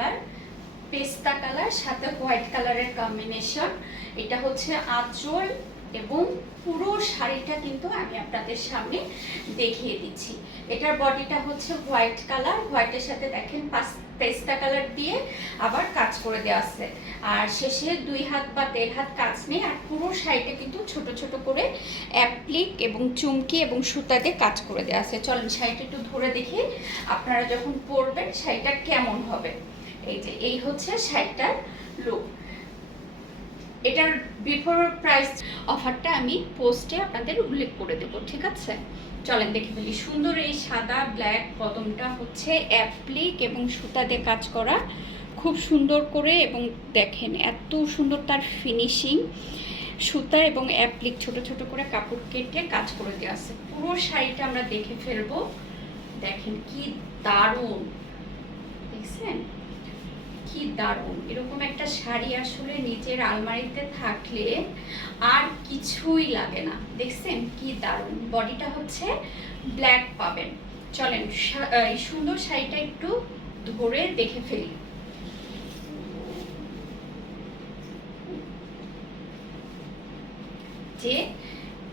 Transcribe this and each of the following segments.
Colour, পেস্তা colour সাথে white কালারের কম্বিনেশন। এটা হচ্ছে আঁচল এবং পুরো শাড়িটা কিন্তু আমি আপনাদের সামনে দেখিয়ে দিচ্ছি। এটার বডিটা হচ্ছে হোয়াইট কালার, হোয়াইটের সাথে দেখেন পেস্তা কালার দিয়ে আবার কাজ করে দেওয়া আছে, আর শেষে 2 হাত বা 1.5 হাত কাজ নেই। আর পুরো শাড়িটা কিন্তু ছোট ছোট করে অ্যাপ্লিক এবং চুমকি এবং সুতা দিয়ে কাজ করে দেওয়া আছে। চলেন শাড়িটা একটু ধরে দেখি আপনারা যখন পরবেন শাড়িটা কেমন হবে। এই হচ্ছে শাড়িটার লুক। এটার বিফোর প্রাইস অফারটা আমি পোস্টে আপনাদের উল্লেখ করে দেবো, ঠিক আছে? চলেন দেখে ফেলি। সুন্দর এই সাদা ব্ল্যাক বটমটা হচ্ছে অ্যাপ্লিক এবং সুতা দিয়ে কাজ করা, খুব সুন্দর করে। এবং দেখেন এত সুন্দর তার ফিনিশিং, সুতা এবং অ্যাপ্লিক ছোট ছোট করে কাপড় কেটে কাজ করে দেওয়া আছে। পুরো শাড়িটা আমরা দেখে ফেলবো। দেখেন কি দারুণ, দেখছেন কি দারুণ। এরকম একটা শাড়ি আসলে নিজের আলমারিতে থাকলে আর কিছুই লাগে না। দেখছেন কি দারুণ। বডিটা হচ্ছে ব্ল্যাক পাবেন। চলেন এই সুন্দর শাড়িটা একটু ধরে দেখে ফেলি। যে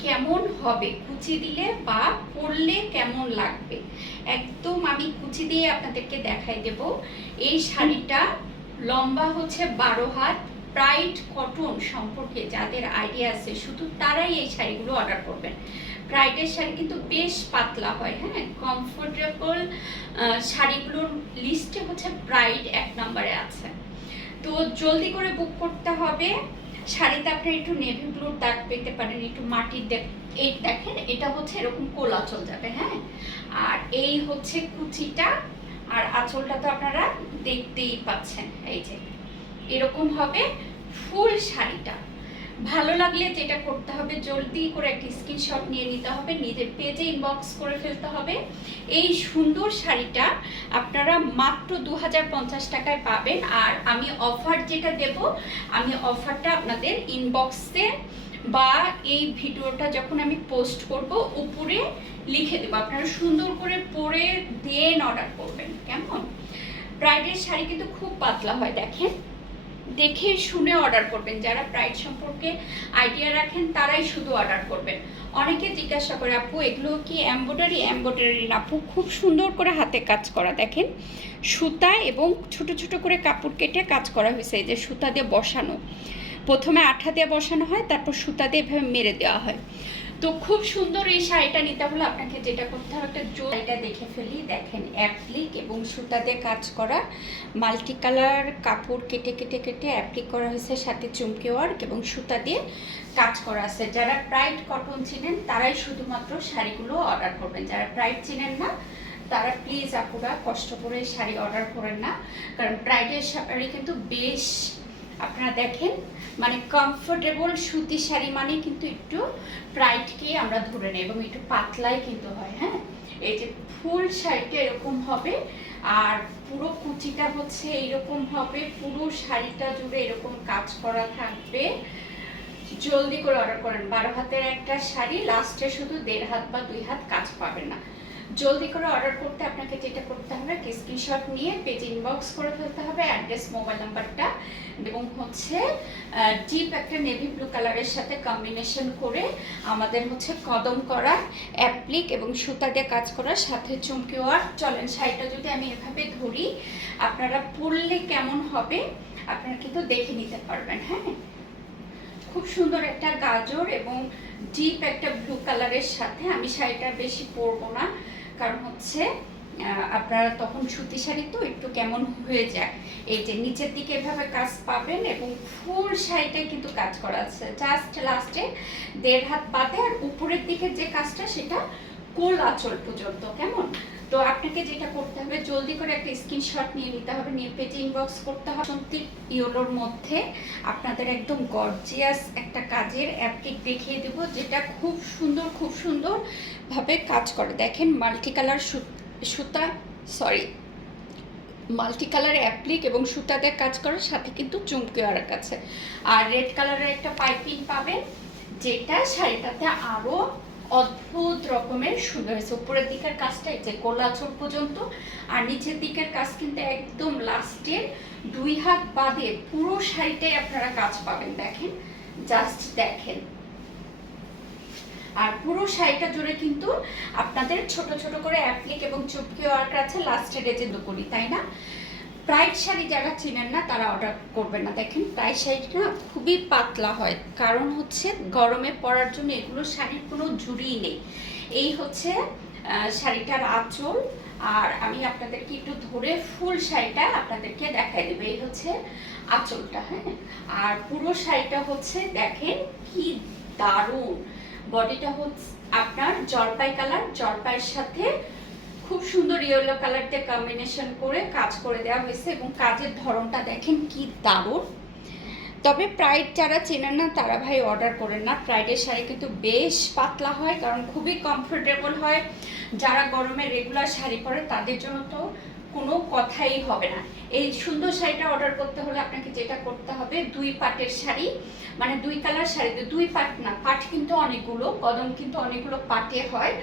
কেমন হবে, কুচি দিলে বা পরলে কেমন লাগবে, একদম আমি কুচি দিয়ে আপনাদেরকে দেখাই দেব। এই শাড়িটা লম্বা হচ্ছে 12 হাত। প্রাইড কটন সম্পর্কে যাদের আইডিয়া আছে শুধু তারাই এই শাড়িগুলো অর্ডার করবেন। প্রাইডের শাড়ি কিন্তু বেশ পাতলা হয়, হ্যাঁ, কমফোর্টেবল শাড়িগুলোর লিস্টে হচ্ছে প্রাইড 1 নম্বরে আছে। তো জলদি করে বুক করতে হবে। শাড়িতে আপনি একটু নেভি ব্লুর দাগ পেতে পারেন, একটু মাটির দাগ। এই দেখেন এটা হচ্ছে এরকম কোল আঁচল যাবে, হ্যাঁ। আর এই হচ্ছে কুচিটা, আর আঁচলটা তো আপনারা দেখতেই পাচ্ছেন। এই যে এরকম হবে ফুল শাড়িটা। ভালো লাগলে যেটা করতে হবে, জলদি করে একটা স্ক্রিনশট নিয়ে নিতে হবে, নিজের পেজে ইনবক্স করে ফেলতে হবে। এই সুন্দর শাড়িটা আপনারা মাত্র 2050 টাকায় পাবেন। আর আমি অফার যেটা দেব, আমি অফারটা আপনাদের ইনবক্সে বা এই ভিডিওটা যখন আমি পোস্ট করব উপরে লিখে দেবো। আপনারা সুন্দর করে পরে দেন অর্ডার করবেন, কেমন? ব্রাইডের শাড়ি কিন্তু খুব পাতলা হয়, দেখেন, দেখে শুনে অর্ডার করবেন। যারা প্রাইড সম্পর্কে আইডিয়া রাখেন তারাই শুধু অর্ডার করবেন। অনেকে জিজ্ঞাসা করে আপু এগুলো কি এমব্রয়ডারি? এমব্রয়ডারি না আপু, খুব সুন্দর করে হাতে কাজ করা। দেখেন সুতা এবং ছোট ছোট করে কাপড় কেটে কাজ করা হয়েছে। এই যে সুতা দিয়ে বসানো, প্রথমে আঠা দিয়ে বসানো হয়, তারপর সুতা দিয়ে এভাবে মেরে দেওয়া হয়। তো খুব সুন্দর এই শাড়িটা নিতে হলে আপনাকে যেটা করতে হবে, একটা শাড়িটা দেখে ফেলি। দেখেন অ্যাপ্লিক এবং সুতা দিয়ে কাজ করা, মাল্টি কালার কাপড় কেটে কেটে কেটে অ্যাপ্লিক করা হয়েছে, সাথে চুমকি ওয়ার্ক এবং সুতা দিয়ে কাজ করা আছে। যারা প্রাইড কটন চিনেন তারাই শুধুমাত্র শাড়িগুলো অর্ডার করবেন। যারা প্রাইড চিনেন না তারা প্লিজ আপুরা কষ্ট করে শাড়ি অর্ডার করেন না, কারণ প্রাইডের শাড়ি কিন্তু বেশ আপনারা দেখেন মানে কমফোর্টেবল সুতি শাড়ি মানে কিন্তু একটু প্রাইডকে আমরা ধরে নেই এবং একটু পাতলাই কিন্তু হয়, হ্যাঁ। এই যে ফুল শাড়িটা এরকম হবে, আর পুরো কুচিটা হচ্ছে এইরকম হবে, পুরো শাড়িটা জুড়ে এরকম কাজ করা থাকবে। জলদি করে অর্ডার করেন। 12 হাতের একটা শাড়ি, লাস্টে শুধু 1.5 হাত বা 2 হাত কাজ পাবেন না। জলদি করে অর্ডার করতে আপনাকে যেটা করতে হবে, স্ক্রিনশট নিয়ে পেজ ইনবক্স করে ফেলতে হবে, অ্যাড্রেস, মোবাইল নাম্বারটা, এবং হচ্ছে ডিপ একটা নেভি ব্লু কালারের সাথে কম্বিনেশন করে আমাদের হচ্ছে কদম করা অ্যাপ্লিক এবং সুতা দিয়ে কাজ করার সাথে চুমকি ওয়ার্ক। চলেন শাড়িটা যদি আমি এভাবে ধরি, আপনারা পরলে কেমন হবে আপনারা কিন্তু দেখে নিতে পারবেন, হ্যাঁ। খুব সুন্দর একটা গাজর এবং ডিপ একটা ব্লু কালারের সাথে। আমি শাড়িটা বেশি পরবো না, কারণ হচ্ছে আপনারা তখন সুতি শাড়ি তো একটু কেমন হয়ে যায়। এই যে নিচের দিকে এভাবে কাজ পাবেন এবং ফুল শাড়িটাই কিন্তু কাজ করা আছে, জাস্ট লাস্টে 1.5 হাত বাদে। আর উপরের দিকে যে কাজটা সেটা কোল আঁচল পর্যন্ত, কেমন? তো আপনাকে যেটা করতে হবে, জলদি করে একটা স্ক্রিনশট নিয়ে নিতে হবে, নিয়ে পেজে ইনবক্স করতে হবে। ইয়েলোর মধ্যে আপনাদের একদম গর্জিয়াস একটা কাজের অ্যাপ্লিক দেখিয়ে দেবো, যেটা খুব সুন্দর ভাবে কাজ করে। দেখেন মাল্টি কালার সুতা, সরি, মাল্টি কালার অ্যাপ্লিক এবং সুতা দিয়ে কাজ করার সাথে কিন্তু চুমকি ওয়ার্ক আছে। আর রেড কালারের একটা পাইপিং পাবেন, যেটা শাড়িটাতে আরো অদ্ভুত রকমের সুন্দর হয়েছে। উপরের দিকের কাজটা এই যে কোলাচল পর্যন্ত, আর নিচের দিকের কাজ কিন্তু একদম লাস্টের 2 হাত বাদে পুরো শাড়িটাই আপনারা কাজ পাবেন। দেখেন, জাস্ট দেখেন। আর পুরো শাড়িটা জুড়ে কিন্তু আপনাদের ছোট ছোট করে অ্যাপ্লিক এবং চুপকি ওয়ার্ক আছে লাস্টের এজে করি, তাই না? প্রাইড শাড়ি যারা চিনেন না তারা অর্ডার করবেন না। দেখেন প্রাইড শাড়িটা খুবই পাতলা হয়, কারণ হচ্ছে গরমে পরার জন্য এগুলো শাড়ির কোনো ঝুড়িই নেই। এই হচ্ছে শাড়িটার আঁচল, আর আমি আপনাদেরকে একটু ধরে ফুল শাড়িটা আপনাদেরকে দেখাই দেবো। এই হচ্ছে আঁচলটা, হ্যাঁ। আর পুরো শাড়িটা হচ্ছে দেখেন কি দারুণ। বডিটা হচ্ছে আপনার জলপাই কালার, জলপাইয়ের সাথে খুব সুন্দর ইয়েলো কালার দিয়ে কম্বিনেশন করে কাজ করে দেওয়া হয়েছে, এবং কাজের ধরনটা দেখেন কি দারুণ। তবে প্রাইড যারা চেনেন না তারা ভাই অর্ডার করেন না। প্রাইডের শাড়ি কিন্তু বেশ পাতলা হয়, কারণ খুবই কমফোর্টেবল হয়। যারা গরমে রেগুলার শাড়ি পরে তাদের জন্য তো কোনো কথাই হবে না। এই সুন্দর শাড়িটা অর্ডার করতে হলে আপনাকে যেটা করতে হবে, 2 পাটের শাড়ি, মানে 2 কালার শাড়িতে 2 পাট না, পাট কিন্তু অনেকগুলো, কদম কিন্তু অনেকগুলো পাটে হয়,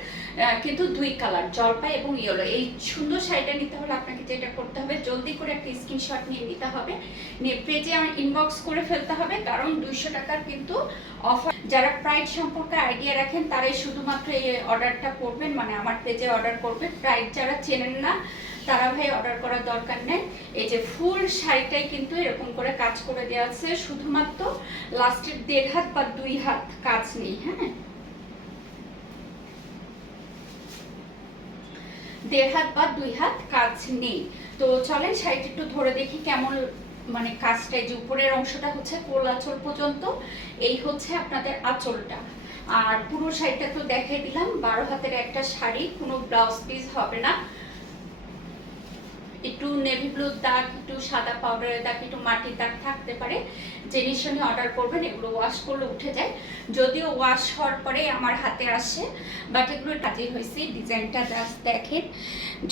কিন্তু 2 কালার জলপাই এবং ইয়েলো। এই সুন্দর শাড়িটা নিতে হলে আপনাকে যেটা করতে হবে, জলদি করে একটা স্ক্রিনশট নিয়ে নিতে হবে, নিয়ে পেজে ইনবক্স করে ফেলতে হবে, কারণ 200 টাকার কিন্তু অফার। যারা প্রাইড সম্পর্কে আইডিয়া রাখেন তারাই শুধুমাত্র এই অর্ডারটা করবেন, মানে আমার পেজে অর্ডার করবেন। প্রাইড যারা চেনেন না তারা ভাই অর্ডার করার দরকার নেই। এই যে ফুল শাড়িটাই কিন্তু এরকম করে কাজ করে দেওয়া আছে, শুধুমাত্র লাস্টের 1.5 হাত বা 2 হাত কাজ নেই, হ্যাঁ, 1.5 হাত বা 2 হাত কাজ নেই। তো চলেন শাড়িটা একটু ধরে দেখি কেমন, মানে কাজটা। যে উপরের অংশটা হচ্ছে কোল আঁচল পর্যন্ত, এই হচ্ছে আপনাদের আঁচলটা। আর পুরো শাড়িটা তো দেখাই দিলাম। 12 হাতের একটা শাড়ি, কোনো ব্লাউজ পিস হবে না। একটু নেভি ব্লুর দাগ, একটু সাদা পাউডারের দাগ, একটু মাটির দাগ থাকতে পারে। জিনিস নিয়ে অর্ডার করবেন, এগুলো ওয়াশ করলে উঠে যায়, যদিও ওয়াশ হওয়ার পরে আমার হাতে আসে, বাট এগুলো কাজে হয়েছে। ডিজাইনটা জাস্ট দেখেন।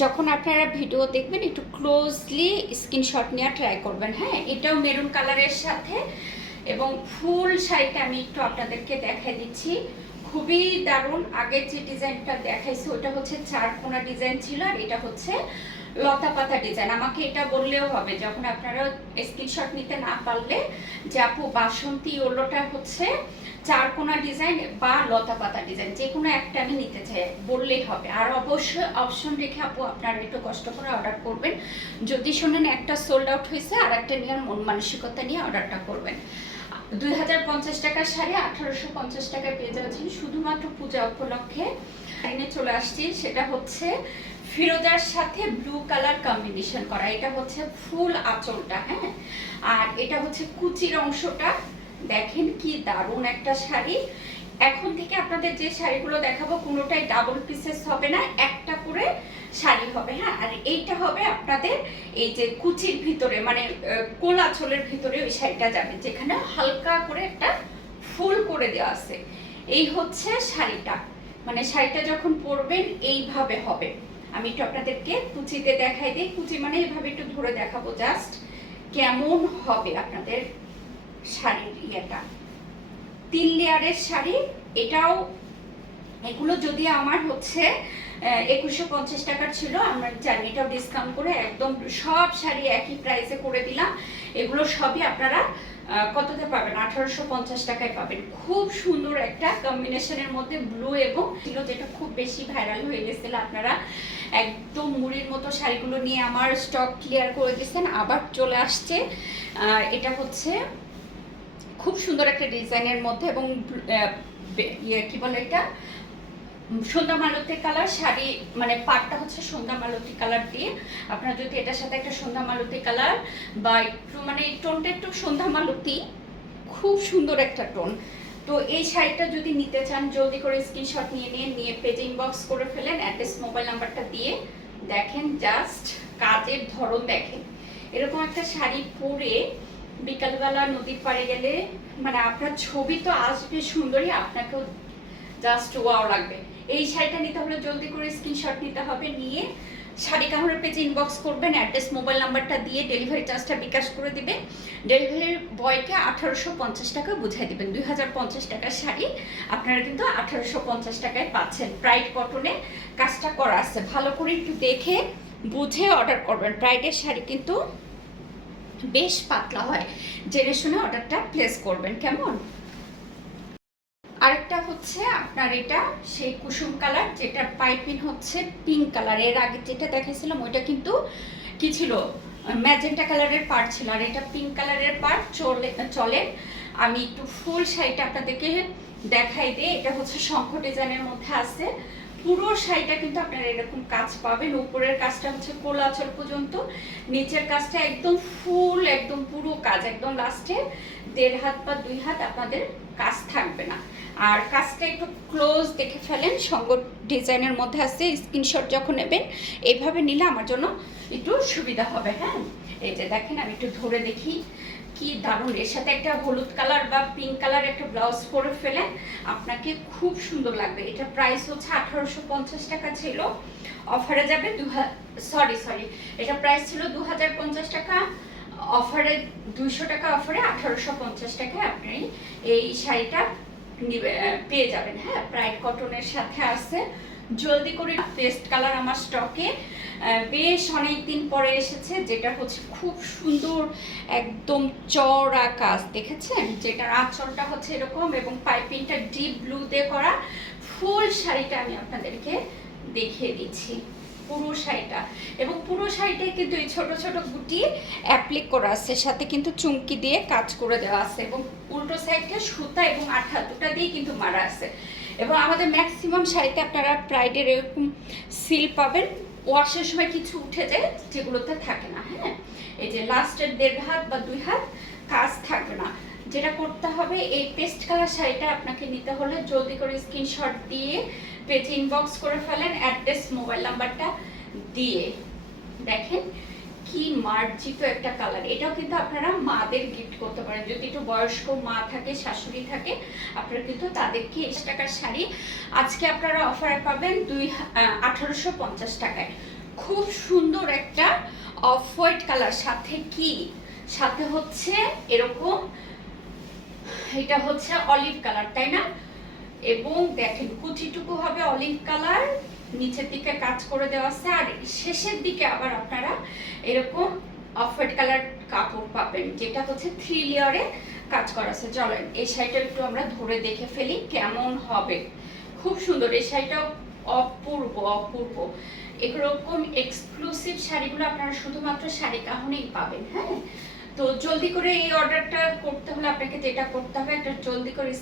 যখন আপনারা ভিডিও দেখবেন একটু ক্লোজলি স্ক্রিনশট নেওয়া ট্রাই করবেন, হ্যাঁ। এটাও মেরুন কালারের সাথে, এবং ফুল শাড়িটা আমি একটু আপনাদেরকে দেখাই দিচ্ছি, খুবই দারুণ। আগের যে ডিজাইনটা দেখাইছি ওটা হচ্ছে 4 কোনা ডিজাইন ছিল, আর এটা হচ্ছে লতা পাতা ডিজাইন। আমাকে এটা বললেও হবে যখন আপনারা স্ক্রিনশট নিতে না পারলে, যে আপু বাসন্তী ওলোটা হচ্ছে 4 কোনা ডিজাইন বা লতা পাতা ডিজাইন, যে কোনো একটা আমি নিতে চাই বললেই হবে। আর অবশ্যই অপশন রেখে আপু আপনারা একটু কষ্ট করে অর্ডার করবেন। যদি শোনেন একটা সোল্ড আউট হয়েছে, আর একটা নেওয়ার মন মানসিকতা নিয়ে অর্ডারটা করবেন। 2050 টাকার শাড়ি 1850 টাকায় পেয়ে যাচ্ছেন শুধুমাত্র পূজা উপলক্ষে। লাইনে চলে আসছি, সেটা হচ্ছে ফিরোজার সাথে ব্লু কালার কম্বিনেশন করা। এটা হচ্ছে ফুল আঁচলটা, হ্যাঁ। আর এটা হচ্ছে কুচির অংশটা, দেখেন কি দারুণ একটা শাড়ি। এখন থেকে আপনাদের যে শাড়িগুলো দেখাবো কোনোটাই ডাবল পিসেস হবে না, একটা করে শাড়ি হবে, হ্যাঁ। আর এইটা হবে আপনাদের এই যে কুচির ভিতরে, মানে কোল আঁচলের ভিতরে ওই শাড়িটা যাবে, যেখানে হালকা করে একটা ফুল করে দেওয়া আছে। এই হচ্ছে শাড়িটা, মানে শাড়িটা যখন পরবেন এইভাবে হবে। আমি একটু আপনাদেরকে কুচিতে দেখাই দিই। কুচি মানে এইভাবে একটু ধরে দেখাবো জাস্ট কেমন হবে আপনাদের শাড়ির ইয়েটা। 3 লেয়ারের শাড়ি। এটাও, এগুলো যদি আমার হচ্ছে 2150 টাকার ছিল, আমরা জানি এটাও ডিসকাউন্ট করে একদম সব শাড়ি একই প্রাইসে করে দিলাম। এগুলো সবই আপনারা কততে পাবেন? 1850 টাকায় পাবেন। খুব সুন্দর একটা কম্বিনেশনের মধ্যে ব্লু এবং ছিল, যেটা খুব বেশি ভাইরাল হয়ে গেছিল। আপনারা একদম মুড়ির মতো শাড়িগুলো নিয়ে আমার স্টক ক্লিয়ার করে দিয়েছেন, আবার চলে আসছে। এটা হচ্ছে খুব সুন্দর একটা ডিজাইনের মধ্যে, এবং কি বলে এটা, সন্ধ্যা মালতী কালার শাড়ি, মানে পাটটা হচ্ছে সন্ধ্যা মালতী কালার দিয়ে। আপনারা যদি এটার সাথে একটা সন্ধ্যা মালতী কালার বা একটু, মানে এই টোনটা একটু সন্ধ্যা মালতী, খুব সুন্দর একটা টোন। তো এই শাড়িটা যদি নিতে চান জলদি করে স্ক্রিনশট নিয়ে পেজে ইনবক্স করে ফেলেন, অ্যাড্রেস মোবাইল নাম্বারটা দিয়ে। দেখেন জাস্ট কাজের ধরন দেখেন। এরকম একটা শাড়ি পরে বিকালবেলা নদীর পাড়ে গেলে, মানে আপনার ছবি তো আসবে সুন্দরী, আপনাকেও জাস্ট ওয়াও লাগবে। এই শাড়িটা নিতে হলে জলদি করে স্ক্রিনশট নিতে হবে, নিয়ে শাড়ি কাহনের পেজে ইনবক্স করবেন, অ্যাড্রেস মোবাইল নাম্বারটা দিয়ে ডেলিভারি চার্জটা বিকাশ করে দিবেন। ডেলিভারি বয়কে 1850 টাকা বুঝাই দিবেন। 2050 টাকার শাড়ি আপনারা কিন্তু 1850 টাকায় পাচ্ছেন। প্রাইড কটনে কাজটা করা আছে, ভালো করে একটু দেখে বুঝে অর্ডার করবেন। প্রাইডের শাড়ি কিন্তু বেশ পাতলা হয়, জেনে শুনে অর্ডারটা প্লেস করবেন, কেমন? আরেকটা হচ্ছে আপনার এটা সেই কুসুম কালার, যেটা পাইপিং হচ্ছে পিঙ্ক কালার। এর আগে যেটা দেখাইছিলাম ওইটা কিন্তু কি ছিল, ম্যাজেন্টা কালারের পার্ট ছিল, আর এটা পিঙ্ক কালারের পার্ট। চলে আমি একটু ফুল শাড়িটা আপনাদেরকে দেখাই দিই। এটা হচ্ছে শঙ্খ ডিজাইনের মধ্যে আছে। পুরো শাড়িটা কিন্তু আপনারা এরকম কাজ পাবেন। উপরের কাজটা হচ্ছে কোলাচল পর্যন্ত, নিচের কাজটা একদম ফুল, একদম পুরো কাজ, একদম লাস্টে 1.5 হাত বা 2 হাত আপনাদের কাজ থাকবে না। আর কাজটা একটু ক্লোজ দেখে ফেলেন, সঙ্গ ডিজাইনের মধ্যে আছে। স্ক্রিনশট যখন নেবেন এইভাবে নিলে আমার জন্য একটু সুবিধা হবে। হ্যাঁ, এই যে দেখেন, আমি একটু ধরে দেখি, কি দারুণ। এর সাথে একটা হলুদ কালার বা পিঙ্ক কালার একটা ব্লাউজ পরে ফেলেন, আপনাকে খুব সুন্দর লাগবে। এটা প্রাইস হচ্ছে 1850 টাকা ছিল, অফারে যাবে সরি এটা প্রাইস ছিল 2050 টাকা, অফারে 200 টাকা অফারে 1850 টাকায় আপনি এই শাড়িটা পেয়ে যাবেন। হ্যাঁ, প্রাইড কটনের সাথে আছে। জলদি করে, পেস্ট কালার আমার স্টকে বেশ অনেক দিন পরে এসেছে, যেটা হচ্ছে খুব সুন্দর একদম চওড়া কাজ, দেখেছেন? যেটার আঁচলটা হচ্ছে এরকম এবং পাইপিংটা ডিপ ব্লু দিয়ে করা। ফুল শাড়িটা আমি আপনাদেরকে দেখিয়ে দিচ্ছি, পুরো শাড়িটা। এবং পুরো শাড়িটাই কিন্তু এই ছোট ছোট গুটি অ্যাপ্লিক করা আছে, সাথে কিন্তু চুমকি দিয়ে কাজ করে দেওয়া আছে, এবং উল্টো সাইডে সুতা এবং আঠা দুটা দিয়ে কিন্তু মারা আছে। এবং আমাদের ম্যাক্সিমাম শাড়িতে আপনারা প্রাইডের এরকম সিল পাবেন, ওয়াশের সময় কিছু উঠে যায়, যেগুলোতে থাকে না। হ্যাঁ, এই যে লাস্টের 1.5 হাত বা 2 হাত কাজ থাকবে না। যেটা করতে হবে, এই পেস্ট কালার শাড়িটা আপনাকে নিতে হলে জলদি করে স্ক্রিনশট দিয়ে পেজে ইনবক্স করে ফেলেন, অ্যাড্রেস মোবাইল নাম্বারটা দিয়ে। দেখেন কি মার্জিত একটা কালার। এটাও কিন্তু আপনারা মাদের গিফট করতে পারেন, যদি একটু বয়স্ক মা থাকে, শাশুড়ি থাকে, আপনারা কিন্তু তাদেরকে 80 টাকার শাড়ি আজকে আপনারা অফারে পাবেন 1850 টাকায়। খুব সুন্দর একটা অফ হোয়াইট কালার, সাথে কি, সাথে হচ্ছে এরকম, এটা হচ্ছে অলিভ কালার, তাই না? এবং দেখেন কুচিটুকু হবে অলিভ কালার, নিচের দিকে কাজ করে দেওয়া আছে, আর শেষের দিকে আবার আপনারা এরকম অফ হোয়াইট কালার কাপড় পাবেন, যেটা হচ্ছে 3 লেয়ারে কাজ করা আছে। চলেন এই শাড়িটা একটু আমরা ধরে দেখে ফেলি কেমন হবে। খুব সুন্দর এই শাড়িটাও, অপূর্ব অপূর্ব। এরকম এক্সক্লুসিভ শাড়িগুলো আপনারা শুধুমাত্র শাড়ি কাহনেই পাবেন। হ্যাঁ, তো জলদি করে এই অর্ডারটা করতে হলে আপনাকে যেটা করতে হবে, একটা জলদি করে